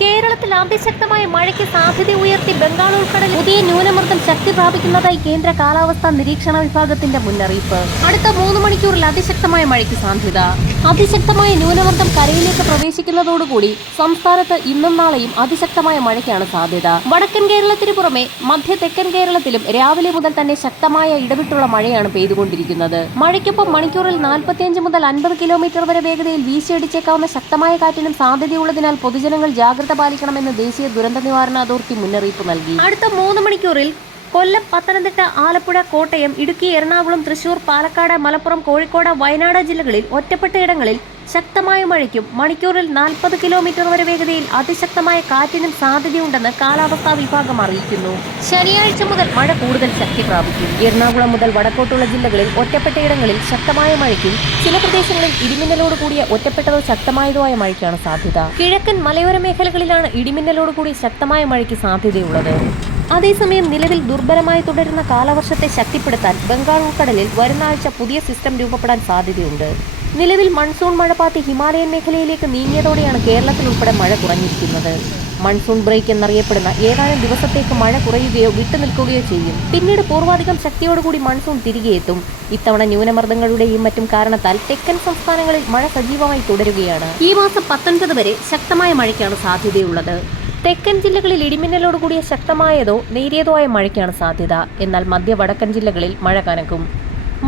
കേരളത്തിൽ അതിശക്തമായ മഴയ്ക്ക് സാധ്യത ഉയർത്തി ബംഗാൾ ഉൾക്കടൽ പുതിയ ന്യൂനമർദ്ദം ശക്തി പ്രാപിക്കുന്നതായി കേന്ദ്ര കാലാവസ്ഥാ നിരീക്ഷണ വിഭാഗത്തിന്റെ മുന്നറിയിപ്പ്. അടുത്ത മൂന്ന് മണിക്കൂറിൽ അതിശക്തമായ മഴയ്ക്ക് സാധ്യത. അതിശക്തമായ ന്യൂനമർദ്ദം കരയിലേക്ക് പ്രവേശിക്കുന്നതോടുകൂടി സംസ്ഥാനത്ത് ഇന്നും നാളെയും അതിശക്തമായ മഴയ്ക്കാണ് സാധ്യത. വടക്കൻ കേരളത്തിന് പുറമെ മധ്യ തെക്കൻ കേരളത്തിലും രാവിലെ മുതൽ തന്നെ ശക്തമായ ഇടവിട്ടുള്ള മഴയാണ് പെയ്തുകൊണ്ടിരിക്കുന്നത്. മഴയ്ക്കൊപ്പം മണിക്കൂറിൽ നാൽപ്പത്തിയഞ്ച് മുതൽ അൻപത് കിലോമീറ്റർ വരെ വേഗതയിൽ വീശിയടിച്ചേക്കാവുന്ന ശക്തമായ കാറ്റിനും സാധ്യതയുള്ളതിനാൽ പൊതുജനങ്ങൾ ജാഗ്രത പാലിക്കണമെന്ന് ദേശീയ ദുരന്ത നിവാരണ അതോറിറ്റി മുന്നറിയിപ്പ് നൽകി. അടുത്ത മൂന്ന് മണിക്കൂറിൽ കൊല്ലം പത്തനംതിട്ട ആലപ്പുഴ കോട്ടയം ഇടുക്കി എറണാകുളം തൃശൂർ പാലക്കാട് മലപ്പുറം കോഴിക്കോട് വയനാട് ജില്ലകളിൽ ഒറ്റപ്പെട്ട ഇടങ്ങളിൽ ശക്തമായ മഴയ്ക്കും മണിക്കൂറിൽ നാൽപ്പത് കിലോമീറ്റർ വരെ വേഗതയിൽ അതിശക്തമായ കാറ്റിനും സാധ്യതയുണ്ടെന്ന് കാലാവസ്ഥാ വിഭാഗം അറിയിക്കുന്നു. ശനിയാഴ്ച മുതൽ മഴ കൂടുതൽ ശക്തി പ്രാപിക്കും. എറണാകുളം മുതൽ വടക്കോട്ടുള്ള ജില്ലകളിൽ ഒറ്റപ്പെട്ട ഇടങ്ങളിൽ ശക്തമായ മഴയ്ക്കും ചില പ്രദേശങ്ങളിൽ ഇടിമിന്നലോട് കൂടിയ ഒറ്റപ്പെട്ടതോ ശക്തമായതോ ആയ മഴയ്ക്കാണ് സാധ്യത. കിഴക്കൻ മലയോര മേഖലകളിലാണ് ഇടിമിന്നലോട് കൂടി ശക്തമായ മഴയ്ക്ക് സാധ്യതയുള്ളത്. അതേസമയം നിലവിൽ ദുർബലമായി തുടരുന്ന കാലവർഷത്തെ ശക്തിപ്പെടുത്താൻ ബംഗാൾ ഉൾക്കടലിൽ വരുന്ന ആഴ്ച പുതിയ സിസ്റ്റം രൂപപ്പെടാൻ സാധ്യതയുണ്ട്. നിലവിൽ മൺസൂൺ മഴപാത്തി ഹിമാലയൻ മേഖലയിലേക്ക് നീങ്ങിയതോടെയാണ് കേരളത്തിൽ ഉൾപ്പെടെ മഴ കുറഞ്ഞിരിക്കുന്നത്. മൺസൂൺ ബ്രേക്ക് എന്നറിയപ്പെടുന്ന ഏതാനും ദിവസത്തേക്ക് മഴ കുറയുകയോ വിട്ടുനിൽക്കുകയോ ചെയ്യും. പിന്നീട് പൂർവാധികം ശക്തിയോടുകൂടി മൺസൂൺ തിരികെ എത്തും. ഇത്തവണ ന്യൂനമർദ്ദങ്ങളുടെയും മറ്റും കാരണത്താൽ തെക്കൻ സംസ്ഥാനങ്ങളിൽ മഴ സജീവമായി തുടരുകയാണ്. ഈ മാസം പത്തൊൻപത് വരെ ശക്തമായ മഴയ്ക്കാണ് സാധ്യതയുള്ളത്. തെക്കൻ ജില്ലകളിൽ ഇടിമിന്നലോട് കൂടിയ ശക്തമായതോ നേരിയതോ ആയ മഴയ്ക്കാണ് സാധ്യത. എന്നാൽ മധ്യ വടക്കൻ ജില്ലകളിൽ മഴ കനക്കും.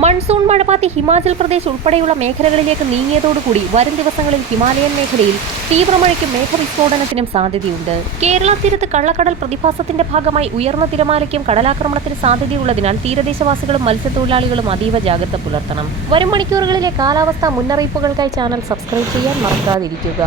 മൺസൂൺ മഴപാത്തി ഹിമാചൽ പ്രദേശ് ഉൾപ്പെടെയുള്ള മേഖലകളിലേക്ക് നീങ്ങിയതോടുകൂടി വരും ദിവസങ്ങളിൽ ഹിമാലയൻ മേഖലയിൽ തീവ്രമഴയ്ക്കും മേഘവിസ്ഫോടനത്തിനും സാധ്യതയുണ്ട്. കേരള തീരത്ത് കള്ളക്കടൽ പ്രതിഭാസത്തിന്റെ ഭാഗമായി ഉയർന്ന തിരമാലയ്ക്കും കടലാക്രമണത്തിന് സാധ്യതയുള്ളതിനാൽ തീരദേശവാസികളും മത്സ്യത്തൊഴിലാളികളും അതീവ ജാഗ്രത പുലർത്തണം. വരും മണിക്കൂറുകളിലെ കാലാവസ്ഥാ മുന്നറിയിപ്പുകൾക്കായി ചാനൽ സബ്സ്ക്രൈബ് ചെയ്യാൻ മറക്കാതിരിക്കുക.